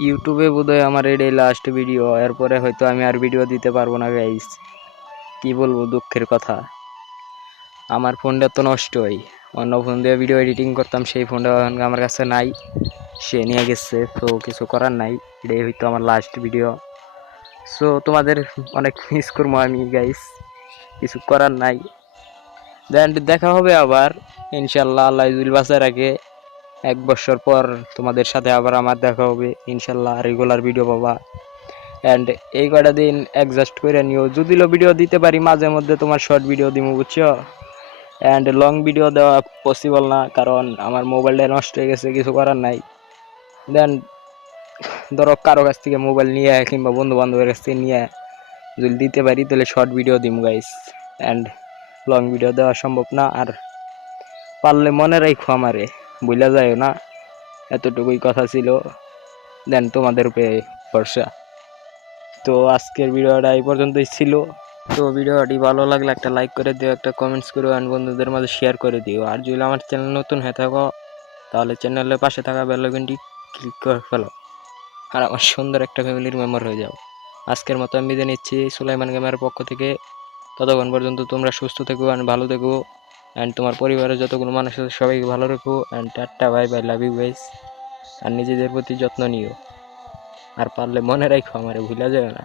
ইউটিউবে বোধহয় আমার এটাই লাস্ট ভিডিও এরপরে হয়তো আমি আর ভিডিও দিতে পারব না গাইস কি বলব, দুঃখের কথা। আমার ফোনটা তো নষ্ট নষ্টই। অন্য ফোন দিয়ে ভিডিও এডিটিং করতাম, সেই ফোনটা এখন আমার কাছে নাই। সে নিয়ে গেছে, তো কিছু করার নাই। এটাই হয়তো আমার লাস্ট ভিডিও সো তোমাদের অনেক মিস করব আমি গাইস কিছু করার নাই। দেন দেখা হবে আবার। ইনশাল্লাহ আল্লাহ বাসার আগে। এক বছর পর তোমাদের সাথে আবার আমার দেখা হবে। ইনশাল্লাহ রেগুলার ভিডিও পাবা। অ্যান্ড এই কটা দিন অ্যাডজাস্ট করে নিও। যদি ভিডিও দিতে পারি, মাঝে মধ্যে তোমার শর্ট ভিডিও দিব বুঝছ? অ্যান্ড লং ভিডিও দেওয়া পসিবল না, কারণ আমার মোবাইলটা নষ্ট হয়ে গেছে, কিছু করার নাই। দেন ধরো কারও কাছ থেকে মোবাইল নিয়ে কিংবা বন্ধু বান্ধবের কাছ থেকে নিয়ে যদি দিতে পারি, তাহলে শর্ট ভিডিও দিম গাইস অ্যান্ড লং ভিডিও দেওয়া সম্ভব না, আর পারলে মনে রাখো আমারে। বুঝলা যায় না। এতটুকুই কথা ছিল। দেন তোমাদের উপরে ভরসা। তো আজকের ভিডিওটা এই পর্যন্তই ছিল। তো ভিডিওটি ভালো লাগলে একটা লাইক করে দিও, একটা কমেন্টস করো আর বন্ধুদের মাঝে শেয়ার করে দিও। আর যদি আমার চ্যানেল নতুন হয়ে থাকো, তাহলে চ্যানেলের পাশে থাকা বেলাইকনটি ক্লিক করে ফেলো। আর আমার সুন্দর একটা ফ্যামিলির মেম্বার হয়ে যাও। আজকের মতো আমি বিদায় নিচ্ছি। সুলাইমান গেমের পক্ষ থেকে। ততক্ষণ পর্যন্ত তোমরা সুস্থ থেকো আর ভালো থেকো। অ্যান্ড তোমার পরিবারের যতগুলো মানুষ আছে, সবাইকে ভালো রেখো and tata bye bye love you guys আর নিজেদের প্রতি যত্ন নিও। আর পারলে মনে রাখো, আমার ভুলে যাবে না।